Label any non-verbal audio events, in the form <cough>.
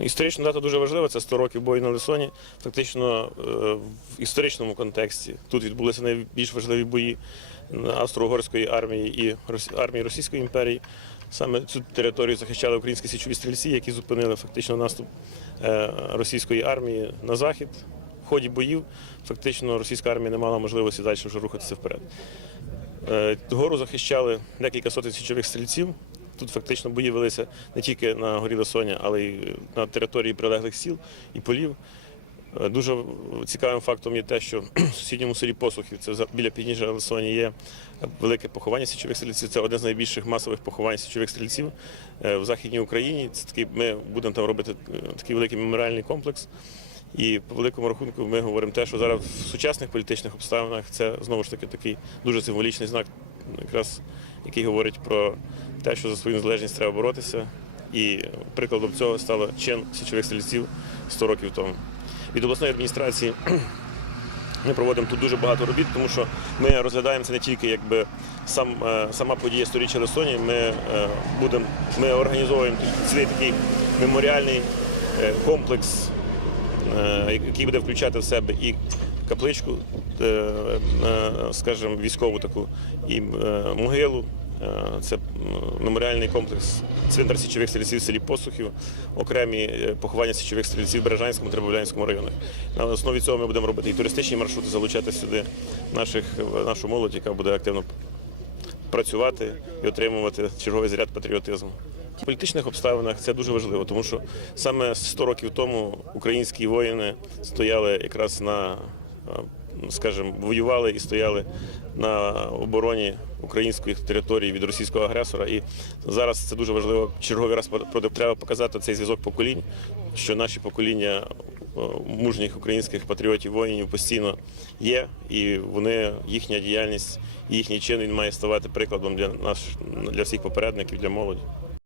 Історична дата дуже важлива, це 100 років бою на Лисоні. Фактично е, в історичному контексті тут відбулися найбільш важливі бої Австро-Угорської армії і армії Російської імперії. Саме цю територію захищали українські січові стрільці, які зупинили фактично наступ е, російської армії на захід. В ході боїв фактично російська армія не мала можливості далі вже рухатися вперед. Е, Гору захищали декілька сотень січових стрільців. Тут фактично бої велися не тільки на горі Лисоня, але й на території прилеглих сіл і полів. Е, Дуже цікавим фактом є те, що <clears throat> в сусідньому селі Посухів, це біля підніжжя Лисоні, є велике поховання січових стрільців. Це одне з найбільших масових поховань січових стрільців е, в Західній Україні. Це такий, ми будемо там робити е, такий великий меморіальний комплекс. І по великому рахунку ми говоримо те, що зараз в сучасних політичних обставинах це знову ж таки такий дуже символічний знак, якраз який говорить про те, що за свою незалежність треба боротися. І прикладом цього стало чин січових стрільців 100 років тому. Від обласної адміністрації <clears throat> ми проводимо тут дуже багато робіт, тому що ми розглядаємо це не тільки якби сам, е, сама подія сторіччя Лисоні. Ми е, будемо, ми організовуємо цілий такий меморіальний е, комплекс, який буде включати в себе і капличку, е, е, скажімо, військову таку, і е, могилу. Е, Це меморіальний комплекс цвинтар січових стрільців в селі Посухів, окремі е, поховання січових стрільців в Бережанському та Требовлянському районах. На основі цього ми будемо робити і туристичні маршрути, залучати сюди наших, нашу молодь, яка буде активно працювати і отримувати черговий заряд патріотизму. В політичних обставинах це дуже важливо, тому що саме 100 років тому українські воїни стояли якраз на, скажімо, воювали і стояли на обороні української території від російського агресора. І зараз це дуже важливо. Черговий раз треба показати цей зв'язок поколінь, що наші покоління мужніх українських патріотів, воїнів постійно є, і вони їхня діяльність, їхній чин він має ставати прикладом для нас, для всіх попередників, для молоді.